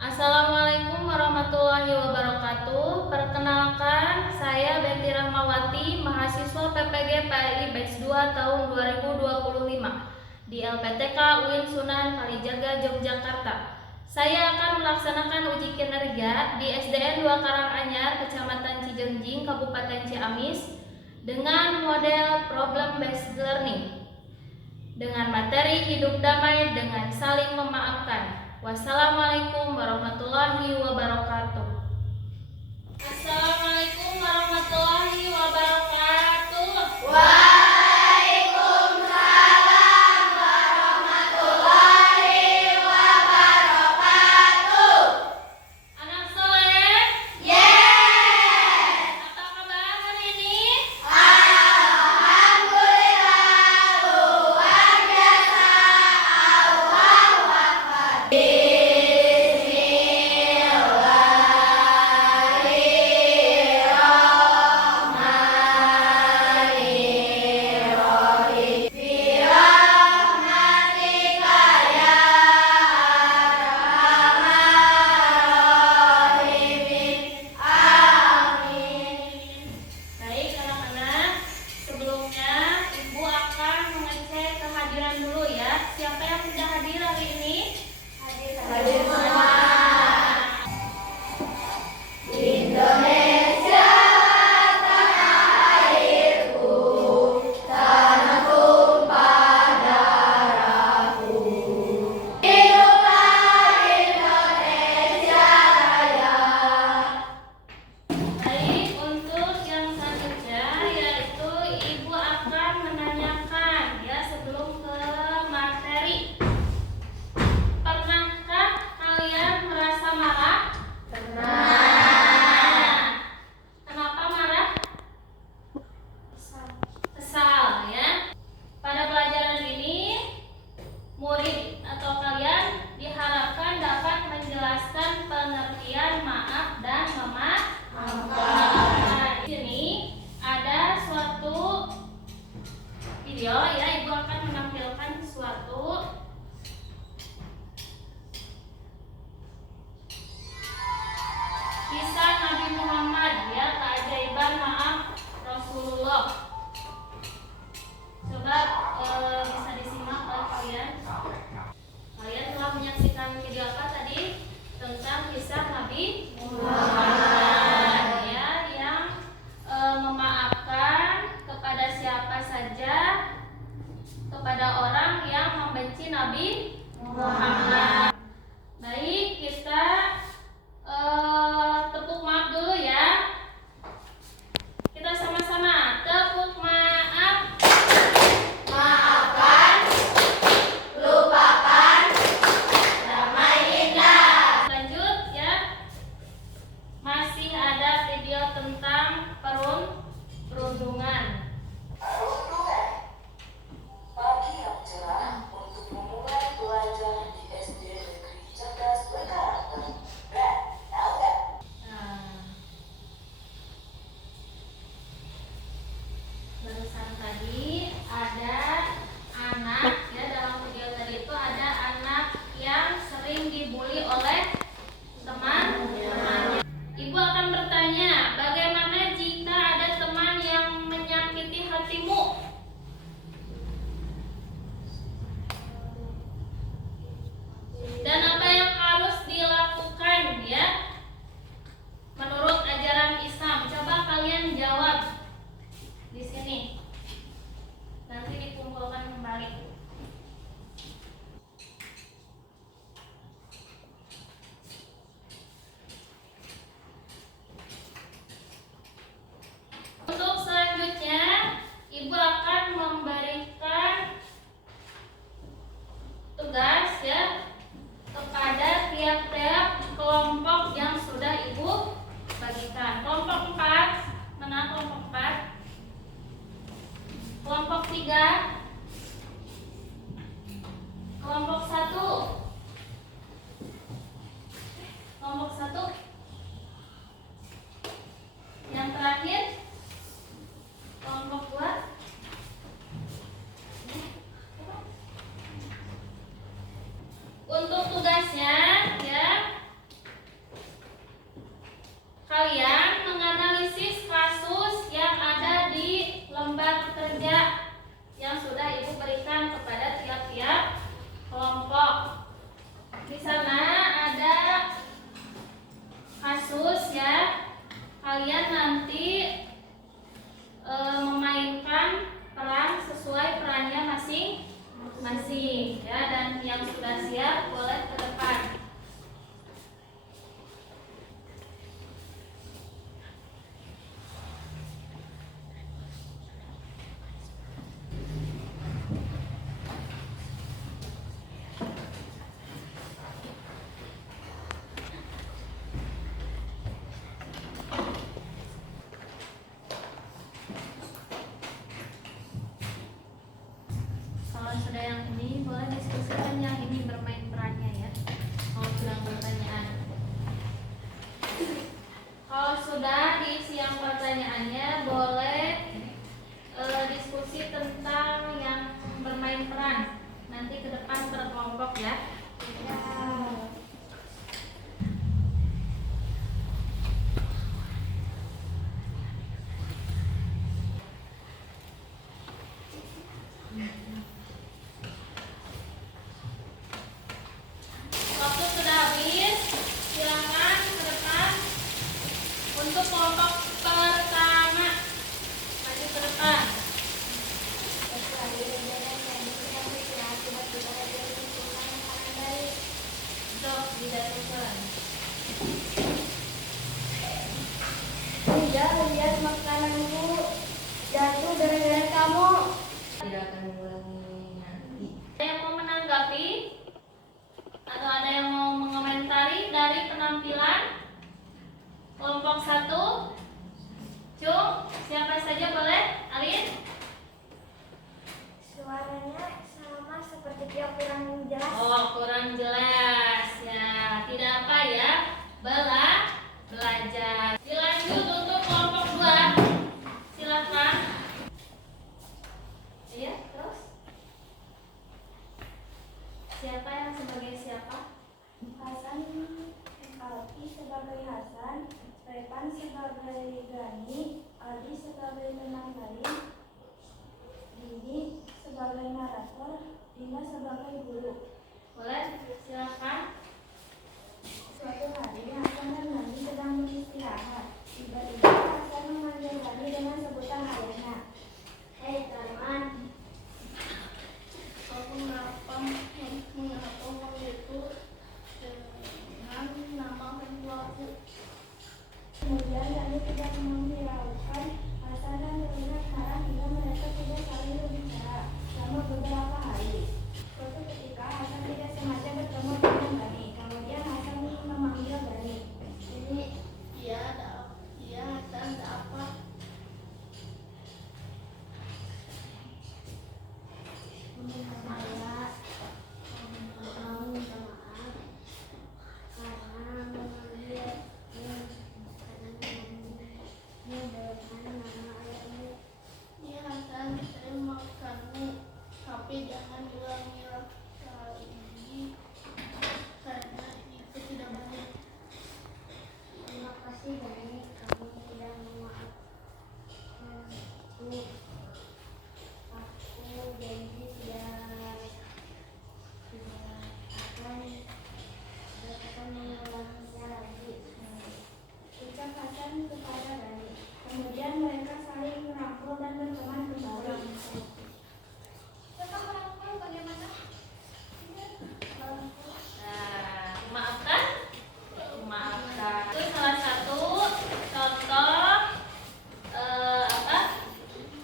Assalamualaikum warahmatullahi wabarakatuh. Perkenalkan, saya Betty Rahmawati, mahasiswa PPG PRI Batch 2 tahun 2025 di LPTK UIN Sunan Kalijaga, Yogyakarta. Saya akan melaksanakan uji kinerja di SDN 2 Karanganyar, Kecamatan Cijengjing, Kabupaten Ciamis dengan model problem based learning dengan materi hidup damai dengan saling memaafkan. Wassalamualaikum warahmatullahi wabarakatuh. Assalamualaikum warahmatullahi wabarakatuh. Waalaikumsalam warahmatullahi wabarakatuh. Anak soleh, Yes. apa kabar hari ini? Alhamdulillah luar biasa. Allahu Akbar. Bismillahirrahmanirrahim. Birahmatika ya arhamar rahimin. Amin. Baik anak-anak, sebelumnya Ibu akan mengecek kehadiran dulu ya. Siapa yang sudah hadir hari ini? Hadir semua. Indonesia tanah airku, tanah tumpah darahku. Hiduplah Indonesia Raya. Baik, untuk yang selanjutnya yaitu Ibu akan menanyakan ya sebelum ke materi. Pernahkah kalian merasa marah? Kenapa marah? Kesal ya. Pada pelajaran ini murid atau kalian diharapkan dapat menjelaskan pengertian maaf dan memaafkan. Di sini ada suatu video ya, Ibu akan menampilkan suatu kisah Nabi Muhammad ya, keajaiban maaf Rasulullah. Coba bisa disimak oleh kalian. Kalian telah menyaksikan video apa tadi tentang kisah Nabi Muhammad ya, yang memaafkan kepada siapa saja, kepada orang yang membenci Nabi Muhammad. Baik, kita tepuk maaf dulu ya. Kita sama-sama tepuk maaf. Maafkan, lupakan, damai indah. Lanjut ya. Masih ada video tentang perundungan. Perundungan. Pagi yang cerah untuk memulai belajar di SD Negeri Cerdas Berkarakter. LM. Nah, barusan tadi ada anak ya, dalam video tadi itu ada anak yang sering dibully oleh teman-temannya. Ibu akan bertanya, bagaimana jika ada teman yang menyakiti hatimu? Dan apa yang harus dilakukan ya? Menurut ajaran Islam, coba kalian jawab di sini. Nanti dikumpulkan kembali. Untuk selanjutnya, Ibu akan memberikan tugas ya kepada tiap-tiap kelompok yang sudah Ibu bagikan. Kelompok 4, mana kelompok 4? Kelompok 3, kelompok 1, kelompok 1. Yang terakhir kelompok 2. Untuk tugasnya ya, ya, dan yang sudah siap boleh ke depan. Kalau sudah yang ini boleh diskusikan yang ini bermain perannya ya. Kalau sudah pertanyaan. Kalau sudah diisi yang pertanyaannya boleh diskusi tentang yang bermain peran. Nanti ke depan berkelompok ya. Waktu sudah habis, silakan ke depan untuk kelompok pertama. Maju ke depan. Untuk didatukan. Tidak lihat makananku jatuh gara-gara kamu. Tidak akan mengulangi nanti. Ada yang mau menanggapi? Atau ada yang mau mengomentari dari penampilan kelompok 1? Cung, siapa saja boleh? Alin? Suaranya sama seperti dia kurang jelas. Oh, kurang jelas ya. Tidak apa ya. Belajar. Dilanjut untuk kelompok 2. Silakan. Iya, terus? Siapa yang sebagai siapa? Hasan Alfi sebagai Hasan, Repan sebagai Gani, Aldi sebagai teman lain, Dini sebagai narator, Dina sebagai guru. Boleh? Silakan. Suatu hari Hasan dan Gani sedang beristirahat. Tiba-tiba Hasan memanggil Gani dengan sebutan ayahnya. Hei teman, aku mengapa memanggilku dengan nama kedua aku? Kemudian Gani tidak menghiraukan Hasan dan terlihat marah hingga mereka tidak saling berbicara selama beberapa hari. Suatu ketika Hasan tidak sengaja bertemu dengan Gani. Kemudian Hasan memanggil Gani. Ini Hasan ada apa? Saya mau minta maaf karena memanggil nama ayahmu. Iya Hasan, saya maafkanmu, tapi jangan ulangi lagi karena itu tidak baik. Terima kasih Gani, kamu sudah memaafkanku. Aku janji tidak akan mengulanginya lagi. Ucap Hasan kepada Gani. Kemudian mereka saling merangkul dan berteman kembali. Tetap merangkul bagaimana? Nah, maafkan? Maafkan. Itu salah satu contoh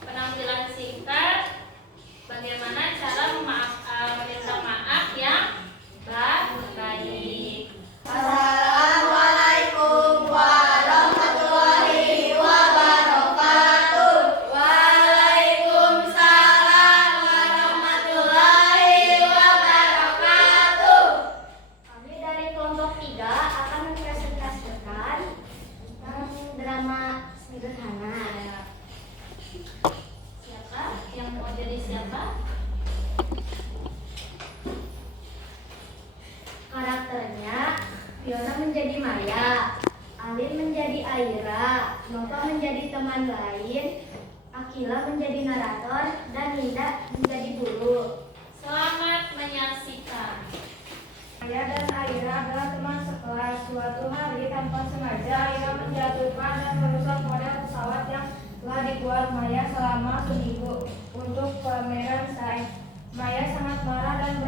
penampilan singkat bagaimana cara meminta maaf yang baik. Assalamualaikum warahmatullahi wabarakatuh. Waalaikumsalam warahmatullahi wabarakatuh. Kami dari kelompok 3 akan mempresentasikan tentang drama sederhana. Siapa yang mau jadi siapa? Karakternya Fiona menjadi Maya, Alin menjadi Aira, Nova menjadi teman lain, Akila menjadi narator, dan Linda menjadi guru. Selamat menyaksikan. Maya dan Aira adalah teman sekelas. Suatu hari tanpa sengaja Aira menjatuhkan dan merusak model pesawat yang telah dibuat Maya selama seminggu untuk pameran sains. Maya sangat marah dan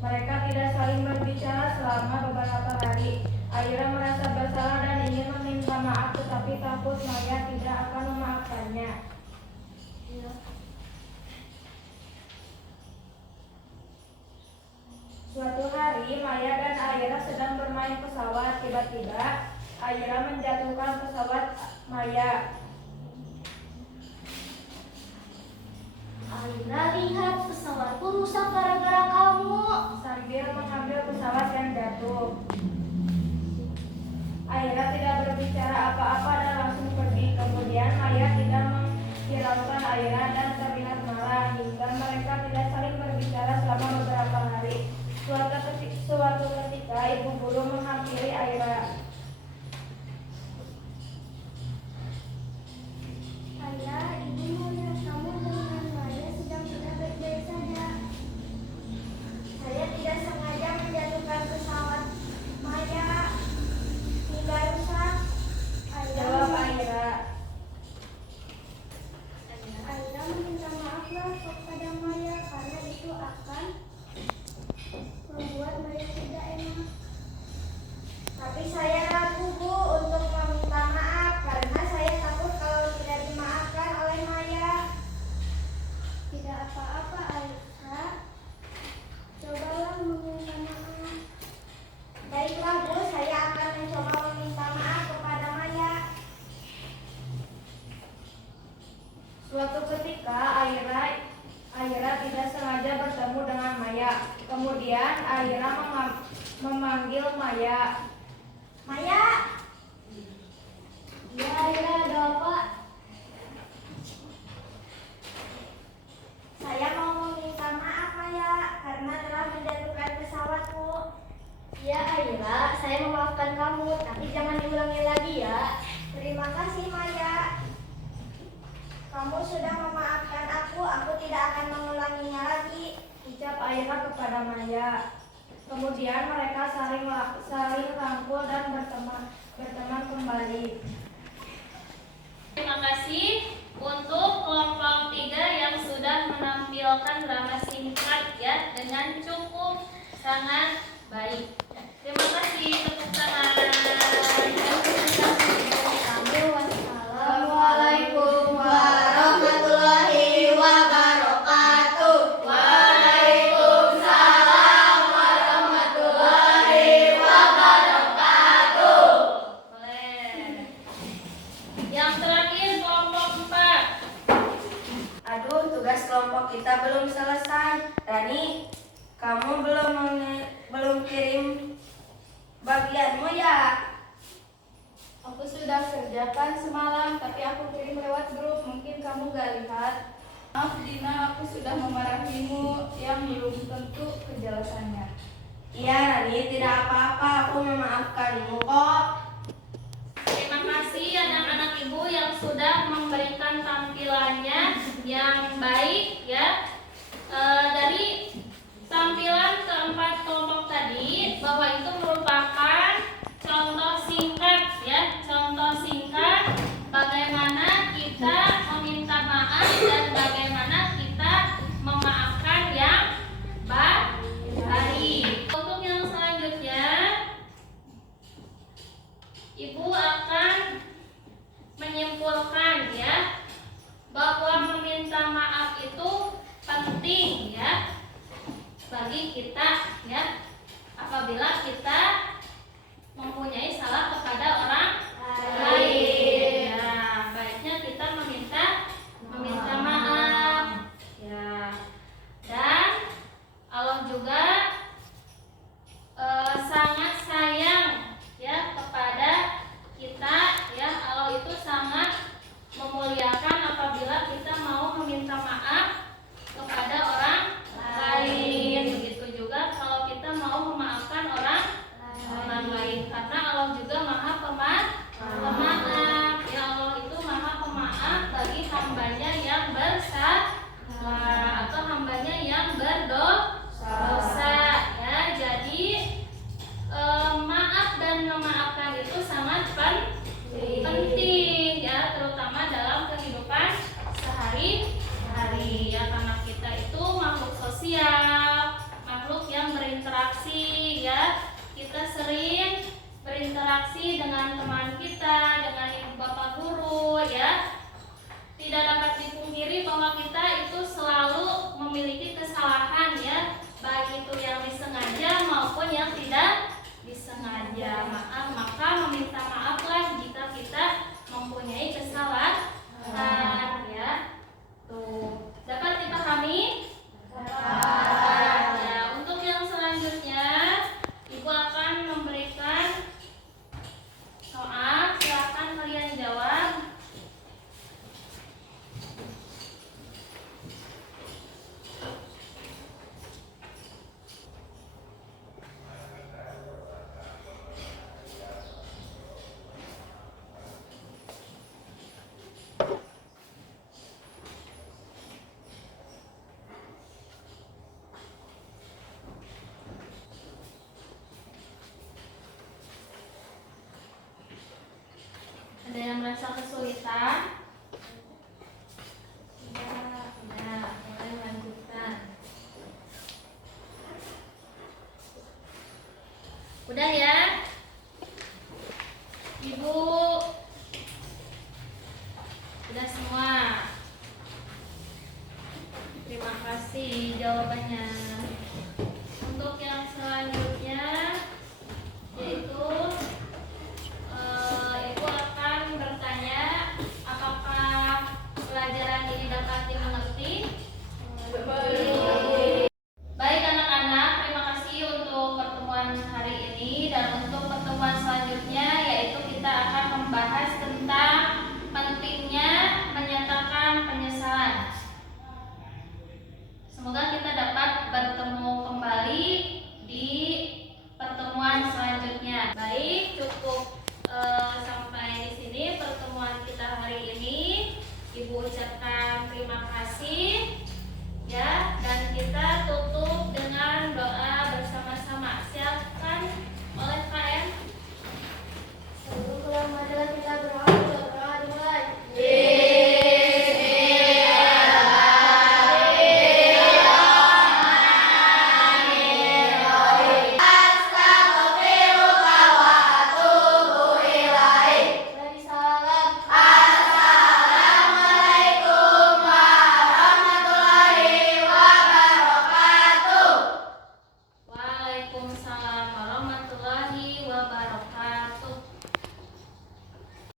Mereka tidak saling berbicara selama beberapa hari. Aira merasa bersalah dan ingin meminta maaf, tetapi takut Maya tidak akan memaafkannya. Suatu hari, Maya dan Aira sedang bermain pesawat. Tiba-tiba, Aira menjatuhkan pesawat Maya. Aira, lihat pesawatku rusak gara-gara kamu. Sambil mengambil pesawat yang jatuh. Aira tidak berbicara apa-apa dan langsung pergi. Kemudian Maya tidak menghiraukan Aira dan terlihat marah hingga mereka tidak saling berbicara selama beberapa hari. Suatu ketika ibu guru menghampiri Aira. Aira, ibu melihat kamu dengan Maya sedang baik-baik saja. Saya tidak sengaja menjatuhkan pesawat Maya hingga rusak. Jawab Aira. Aira meminta maaflah kepada Maya karena itu akan membuat Maya tidak enak. Tapi saya ragu, Bu, untuk meminta maaf karena saya takut kalau tidak dimaafkan oleh Maya. Tidak apa-apa, Aira. Cobalah meminta maaf. Baiklah, Bu, saya akan mencoba meminta maaf kepada Maya. Suatu ketika Aira tidak sengaja bertemu dengan Maya. Kemudian Aira memanggil Maya. Maya! Ya, Aira, ada apa? Saya mau meminta maaf, Maya, karena telah menjatuhkan pesawatku. Ya, Aira, saya memaafkan kamu, tapi jangan diulangi lagi ya. Terima kasih, Maya. Kamu sudah memaafkan aku tidak akan mengulanginya lagi. Ucap Aira kepada Maya. Kemudian mereka saling rangkul dan berteman kembali. Terima kasih untuk kelompok 3 yang sudah menampilkan drama singkat ya dengan cukup sangat baik. Terima kasih, tepuk tangan. Assalamualaikum warahmatullahi wabarakatuh. Waalaikumsalam warahmatullahi wabarakatuh. Boleh. Yang terakhir kelompok 4. Aduh, tugas kelompok kita belum selesai. Rani, kamu belum kirim bagianmu ya? Aku sudah kerjakan semalam, tapi aku kirim lewat grup. Mungkin kamu gak lihat. Maaf Dina, aku sudah memarahimu yang belum tentu kejelasannya. Iya, Rani, tidak apa-apa. Aku memaafkanmu kok. Terima kasih anak-anak ibu yang sudah memberikan tampilannya yang baik ya. Dari tampilan keempat kelompok tadi bahwa itu merupakan contoh singkat ya, contoh singkat bagaimana kita meminta maaf dan bagaimana kita memaafkan yang baik. Untuk yang selanjutnya Ibu akan menyimpulkan ya bahwa meminta maaf itu penting ya bagi kita ya apabila kita mempunyai salah kepada orang lain. Ya, baiknya kita meminta maaf ya. Dan Allah juga sangat sayang ya kepada kita ya. Allah itu sangat memuliakan apabila kita mau meminta maaf kepada orang lain. Begitu juga kalau kita mau memaafkan orang lain karena Allah juga Maha Pemaaf dengan teman kita, dengan ibu bapak guru ya. Tidak dapat dipungkiri bahwa kita itu selalu memiliki kesalahan ya, baik itu yang disengaja maupun yang tidak disengaja. Maka meminta maaflah jika kita mempunyai kesalahan ya. Tuh, dapat dipahami? Ya, untuk yang selanjutnya Ibu akan memberikan soal, silakan kalian jawab. Ada yang merasa kesulitan? Tidak, mulai lanjutkan. Udah ya? Ibu udah semua. Terima kasih jawabannya.